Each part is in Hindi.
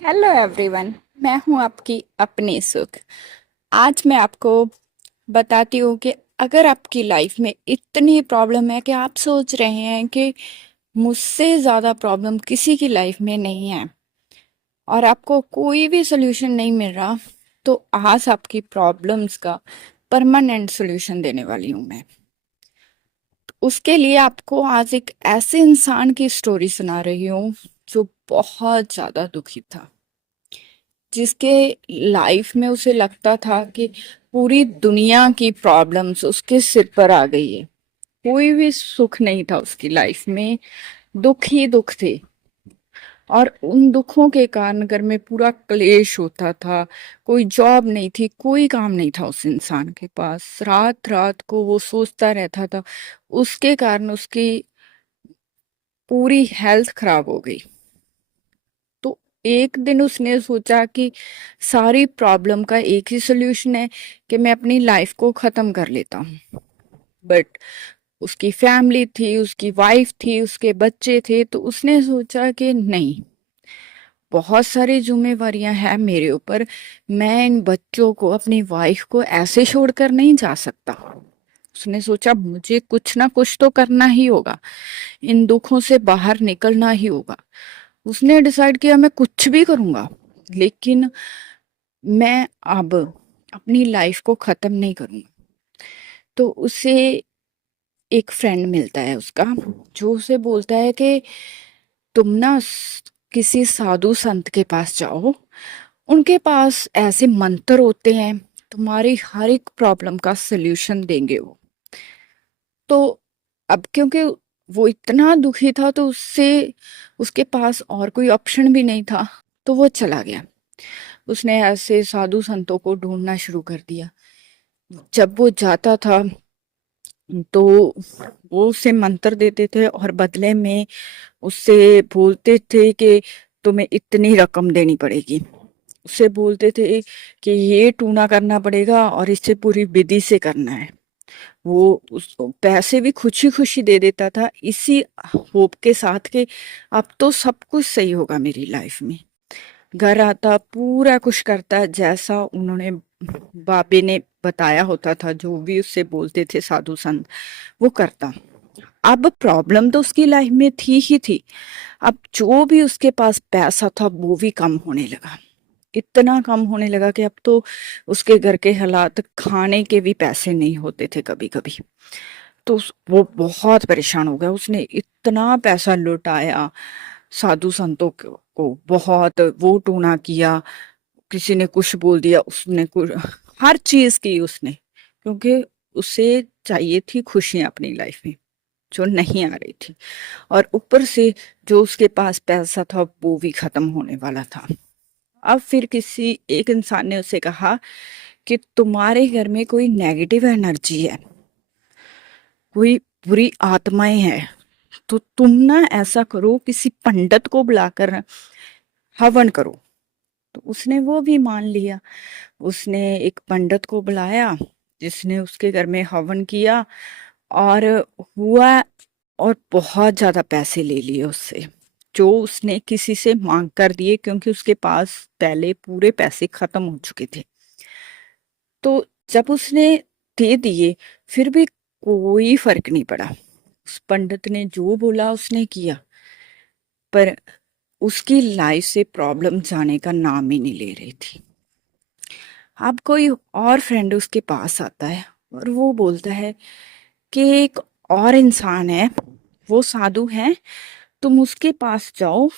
Hello everyone. मैं हूं आपकी अपनी सुख। आज मैं आपको बताती हूँ कि अगर आपकी लाइफ में इतनी प्रॉब्लम है कि आप सोच रहे हैं कि मुझसे ज़्यादा प्रॉब्लम किसी की लाइफ में नहीं है और आपको कोई भी सोल्यूशन नहीं मिल रहा, तो आज आपकी प्रॉब्लम्स का परमानेंट सोल्यूशन देने वाली हूँ मैं। उसके लिए आपको आज एक ऐसे इंसान की स्टोरी सुना रही हूँ जो बहुत ज़्यादा दुखी था, जिसके लाइफ में उसे लगता था कि पूरी दुनिया की प्रॉब्लम्स उसके सिर पर आ गई है। कोई भी सुख नहीं था उसकी लाइफ में, दुख ही दुख थे। और उन दुखों के कारण घर में पूरा क्लेश होता था। कोई जॉब नहीं थी, कोई काम नहीं था उस इंसान के पास। रात रात को वो सोचता रहता था। उसके कारण उसकी पूरी हेल्थ खराब हो गई। तो एक दिन उसने सोचा कि सारी प्रॉब्लम का एक ही सोल्यूशन है कि मैं अपनी लाइफ को खत्म कर लेता हूँ। बट उसकी फैमिली थी, उसकी वाइफ थी, उसके बच्चे थे, तो उसने सोचा कि नहीं, बहुत सारी जिम्मेवारियां हैं मेरे ऊपर। मैं इन बच्चों को, अपनी वाइफ को ऐसे छोड़कर नहीं जा सकता। उसने सोचा मुझे कुछ ना कुछ तो करना ही होगा, इन दुखों से बाहर निकलना ही होगा। उसने डिसाइड किया मैं कुछ भी करूंगा, लेकिन मैं अब अपनी लाइफ को खत्म नहीं करूंगा। तो उसे एक फ्रेंड मिलता है उसका, जो उसे बोलता है कि तुम ना किसी साधु संत के पास जाओ। उनके पास ऐसे मंत्र होते हैं, तुम्हारी हर एक प्रॉब्लम का सल्यूशन देंगे वो। तो अब क्योंकि वो इतना दुखी था, तो उससे उसके पास और कोई ऑप्शन भी नहीं था, तो वो चला गया। उसने ऐसे साधु संतों को ढूंढना शुरू कर दिया। जब वो जाता था तो वो उसे मंत्र देते थे और बदले में उससे बोलते थे कि तुम्हें इतनी रकम देनी पड़ेगी। उससे बोलते थे कि ये टूना करना पड़ेगा और इसे पूरी विधि से करना है। वो उस पैसे भी खुशी खुशी दे देता था, इसी होप के साथ कि अब तो सब कुछ सही होगा मेरी लाइफ में। घर आता, पूरा कुछ करता जैसा उन्होंने, बाबे ने बताया होता था, जो भी उससे बोलते थे साधु संत, वो करता। अब प्रॉब्लम तो उसकी लाइफ में थी ही थी। अब जो भी उसके पास पैसा था वो भी कम होने लगा। इतना कम होने लगा कि अब तो उसके घर के हालात, खाने के भी पैसे नहीं होते थे कभी कभी। तो वो बहुत परेशान हो गया। उसने इतना पैसा लुटाया साधु संतों को बहुत वो टूना किया। किसी ने कुछ बोल दिया, उसने कुछ, हर चीज की उसने, क्योंकि उसे चाहिए थी खुशियां अपनी लाइफ में, जो नहीं आ रही थी। और ऊपर से जो उसके पास पैसा था वो भी खत्म होने वाला था। अब फिर किसी एक इंसान ने उसे कहा कि तुम्हारे घर में कोई नेगेटिव एनर्जी है, कोई बुरी आत्माएं हैं, तो तुम ना ऐसा करो, किसी पंडित को बुलाकर हवन करो। तो उसने वो भी मान लिया। उसने एक पंडित को बुलाया, जिसने उसके घर में हवन किया और हुआ, और बहुत ज्यादा पैसे ले लिए उससे, जो उसने किसी से मांग कर दिए, क्योंकि उसके पास पहले पूरे पैसे खत्म हो चुके थे। तो जब उसने दे दिए, फिर भी कोई फर्क नहीं पड़ा। उस पंडित ने जो बोला उसने किया, पर उसकी लाइफ से प्रॉब्लम जाने का नाम ही नहीं ले रही थी। अब कोई और फ्रेंड उसके पास आता है और वो बोलता है कि एक और इंसान है, वो साधु है, तुम उसके पास जाओ।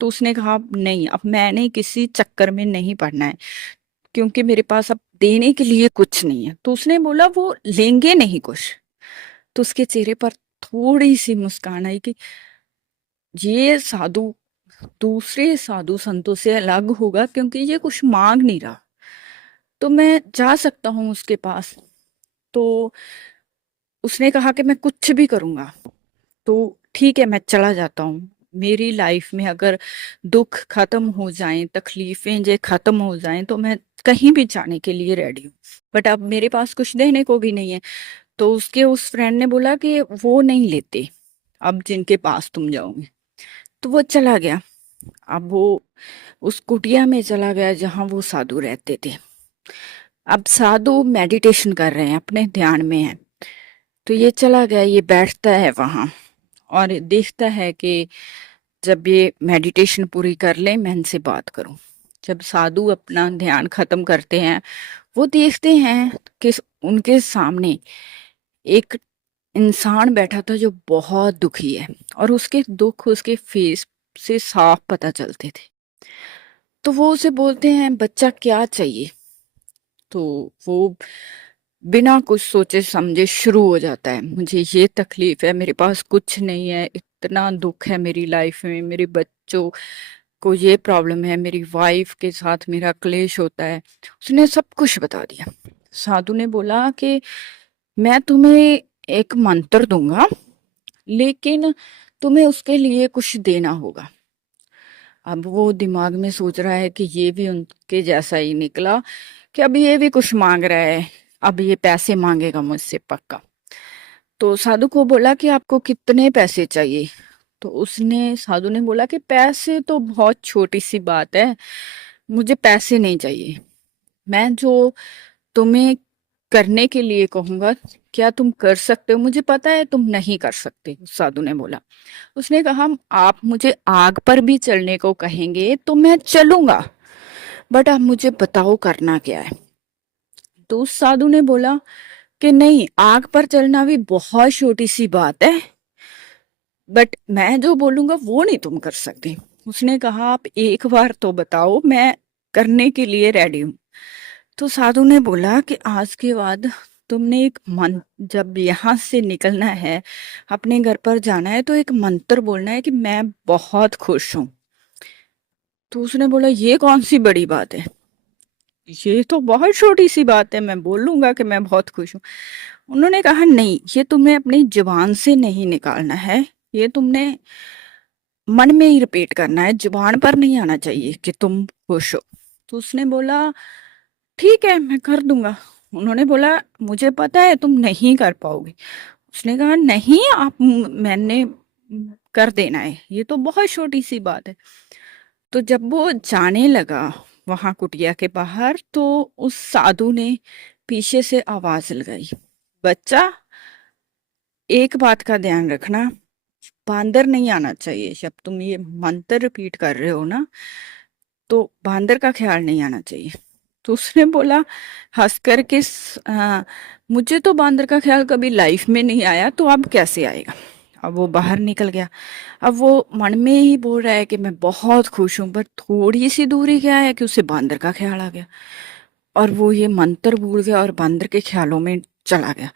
तो उसने कहा नहीं, अब मैंने किसी चक्कर में नहीं पड़ना है, क्योंकि मेरे पास अब देने के लिए कुछ नहीं है। तो उसने बोला वो लेंगे नहीं कुछ। तो उसके चेहरे पर थोड़ी सी मुस्कान आई कि ये साधु दूसरे साधु संतों से अलग होगा, क्योंकि ये कुछ मांग नहीं रहा, तो मैं जा सकता हूँ उसके पास। तो उसने कहा कि मैं कुछ भी करूंगा। तो ठीक है, मैं चला जाता हूँ। मेरी लाइफ में अगर दुख खत्म हो जाएं, तकलीफें जे खत्म हो जाएं, तो मैं कहीं भी जाने के लिए रेडी हूँ। बट अब मेरे पास कुछ देने को भी नहीं है। तो उसके उस फ्रेंड ने बोला कि वो नहीं लेते अब जिनके पास तुम जाओगे। तो वो चला गया। अब वो उस कुटिया में चला गया जहां वो साधु रहते थे। अब साधु मेडिटेशन कर रहे हैं, अपने ध्यान में है। तो ये चला गया, ये बैठता है वहां और देखता है कि जब ये मेडिटेशन पूरी कर ले मैं इनसे बात करूं। जब साधु अपना ध्यान खत्म करते हैं, वो देखते हैं कि उनके सामने एक इंसान बैठा था जो बहुत दुखी है, और उसके दुख उसके फेस से साफ पता चलते थे। तो वो उसे बोलते हैं, बच्चा क्या चाहिए? तो वो बिना कुछ सोचे समझे शुरू हो जाता है, मुझे ये तकलीफ है, मेरे पास कुछ नहीं है, इतना दुख है मेरी लाइफ में, मेरे बच्चों को ये प्रॉब्लम है, मेरी वाइफ के साथ मेरा क्लेश होता है। उसने सब कुछ बता दिया। साधु ने बोला कि मैं तुम्हें एक मंत्र दूंगा, लेकिन तुम्हें उसके लिए कुछ देना होगा। अब वो दिमाग में सोच रहा है कि ये भी उनके जैसा ही निकला, कि अब ये भी कुछ मांग रहा है, अब ये पैसे मांगेगा मुझसे पक्का। तो साधु को बोला कि आपको कितने पैसे चाहिए? तो उसने साधु ने बोला कि पैसे तो बहुत छोटी सी बात है, मुझे पैसे नहीं चाहिए। मैं जो तुम्हें करने के लिए कहूंगा, क्या तुम कर सकते हो? मुझे पता है तुम नहीं कर सकते, साधु ने बोला। उसने कहा, आप मुझे आग पर भी चलने को कहेंगे तो मैं चलूंगा, बट आप मुझे बताओ करना क्या है? तो उस साधु ने बोला कि नहीं, आग पर चलना भी बहुत छोटी सी बात है, बट मैं जो बोलूंगा वो नहीं तुम कर सकते। उसने कहा, आप एक बार तो बताओ, मैं करने के लिए रेडी हूँ। तो साधु ने बोला कि आज के बाद तुमने एक मन जब यहाँ से निकलना है, अपने घर पर जाना है, तो एक मंत्र बोलना है कि मैं बहुत खुश हूँ। तो उसने बोला, ये कौन सी बड़ी बात है, ये तो बहुत छोटी सी बात है, मैं बोल लूंगा कि मैं बहुत खुश हूँ। उन्होंने कहा, नहीं, ये तुम्हें अपनी जुबान से नहीं निकालना है, ये तुमने मन में ही रिपीट करना है, जुबान पर नहीं आना चाहिए कि तुम खुश हो। तो उसने बोला, ठीक है, मैं कर दूंगा। उन्होंने बोला, मुझे पता है तुम नहीं कर पाओगे। उसने कहा, नहीं, मैंने कर देना है, ये तो बहुत छोटी सी बात है। तो जब वो जाने लगा वहां कुटिया के बाहर, तो उस साधु ने पीछे से आवाज लगाई, बच्चा, एक बात का ध्यान रखना, बांदर नहीं आना चाहिए। जब तुम ये मंत्र रिपीट कर रहे हो ना, तो बांदर का ख्याल नहीं आना चाहिए। तो उसने बोला हंस कर के, मुझे तो बांदर का ख्याल कभी लाइफ में नहीं आया, तो अब कैसे आएगा? अब वो बाहर निकल गया। अब वो मन में ही बोल रहा है कि मैं बहुत खुश हूं, बट थोड़ी सी दूरी क्या है कि उसे बांदर का ख्याल आ गया, और वो ये मंत्र भूल गया और बांदर के ख्यालों में चला गया।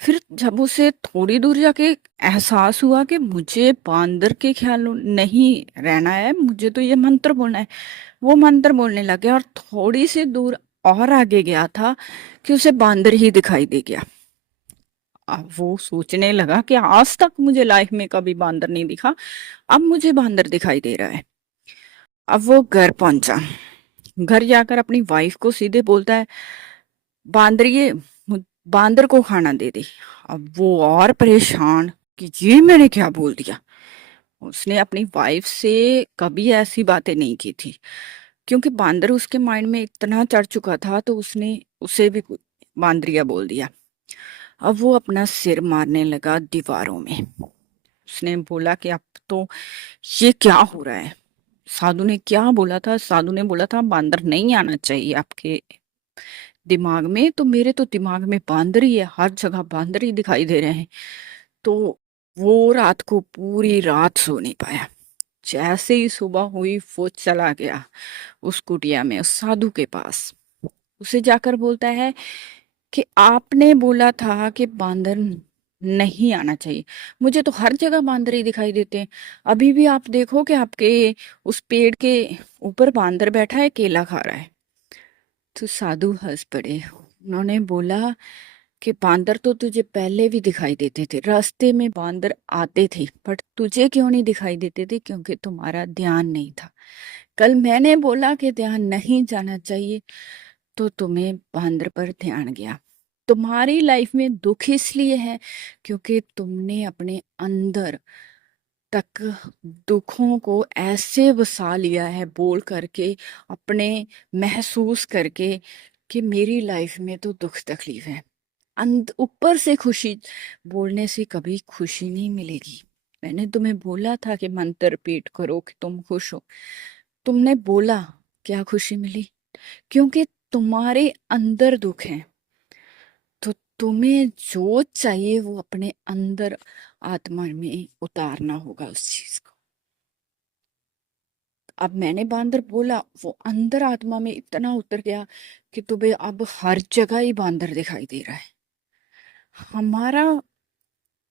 फिर जब उसे थोड़ी दूर जाके एहसास हुआ कि मुझे बांदर के ख्यालों नहीं रहना है, मुझे तो ये मंत्र बोलना है, वो मंत्र बोलने लग गया, और थोड़ी सी दूर और आगे गया था कि उसे बांदर ही दिखाई दे गया। अब वो सोचने लगा कि आज तक मुझे लाइफ में कभी बांदर नहीं दिखा, अब मुझे बांदर दिखाई दे रहा है। अब वो घर पहुंचा, घर जाकर अपनी वाइफ को सीधे बोलता है, बांदरिए, बांदर को खाना दे दे। अब वो और परेशान कि ये मैंने क्या बोल दिया। उसने अपनी वाइफ से कभी ऐसी बातें नहीं की थी, क्योंकि बांदर उसके माइंड में इतना चढ़ चुका था, तो उसने उसे भी बांदरिया बोल दिया। अब वो अपना सिर मारने लगा दीवारों में। उसने बोला कि अब तो ये क्या हो रहा है? साधु ने क्या बोला था? साधु ने बोला था, बांदर नहीं आना चाहिए आपके दिमाग में, तो मेरे तो दिमाग में बांदर ही है, हर जगह बांदर ही दिखाई दे रहे हैं। तो वो रात को पूरी रात सो नहीं पाया। जैसे ही सुबह हुई, वो चला गया उस कुटिया में, उस साधु के पास। उसे जाकर बोलता है कि आपने बोला था कि बांदर नहीं आना चाहिए, मुझे तो हर जगह बांदर ही दिखाई देते हैं। अभी भी आप देखो कि आपके उस पेड़ के ऊपर बांदर बैठा है, केला खा रहा है। तो साधु हंस पड़े। उन्होंने बोला कि बांदर तो तुझे पहले भी दिखाई देते थे, रास्ते में बांदर आते थे, बट तुझे क्यों नहीं दिखाई देते थे? क्योंकि तुम्हारा ध्यान नहीं था। कल मैंने बोला कि ध्यान नहीं जाना चाहिए, तो तुम्हें बांदर पर ध्यान गया। तुम्हारी लाइफ में दुख इसलिए है क्योंकि तुमने अपने अंदर तक दुखों को ऐसे बसा लिया है बोल करके, अपने महसूस करके कि मेरी लाइफ में तो दुख तकलीफ है। ऊपर से खुशी बोलने से कभी खुशी नहीं मिलेगी। मैंने तुम्हें बोला था कि मंत्र रिपीट करो कि तुम खुश हो। तुमने बोला, क्या खुशी मिली? क्योंकि तुम्हारे अंदर दुख है, तो तुम्हें जो चाहिए वो अपने अंदर आत्मा में उतारना होगा उस चीज को। अब मैंने बांदर बोला, वो अंदर आत्मा में इतना उतर गया कि तुम्हें अब हर जगह ही बांदर दिखाई दे रहा है। हमारा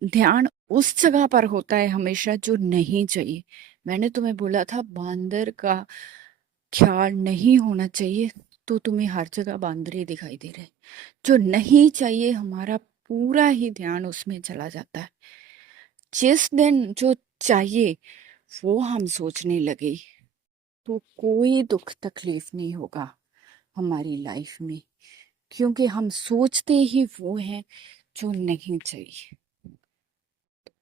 ध्यान उस जगह पर होता है हमेशा जो नहीं चाहिए। मैंने तुम्हें बोला था बांदर का ख्याल नहीं होना चाहिए, तो तुम्हें हर जगह बांदर ही दिखाई दे रहे। जो नहीं चाहिए हमारा पूरा ही ध्यान उसमें चला जाता है। जिस दिन जो चाहिए वो हम सोचने लगे, तो कोई दुख तकलीफ नहीं होगा हमारी लाइफ में, क्योंकि हम सोचते ही वो हैं जो नहीं चाहिए।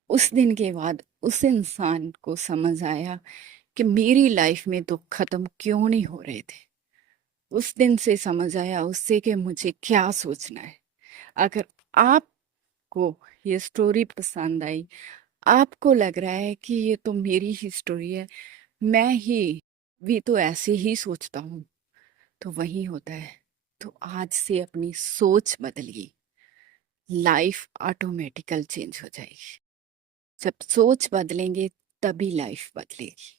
उस दिन के बाद उस इंसान को समझ आया कि मेरी लाइफ में दुख खत्म क्यों नहीं हो रहे थे। उस दिन से समझ आया उससे कि मुझे क्या सोचना है। अगर आपको ये स्टोरी पसंद आई, आपको लग रहा है कि ये तो मेरी ही स्टोरी है, मैं ही भी तो ऐसे ही सोचता हूँ, तो वही होता है। तो आज से अपनी सोच बदलिए, लाइफ ऑटोमेटिकल चेंज हो जाएगी। जब सोच बदलेंगे तभी लाइफ बदलेगी।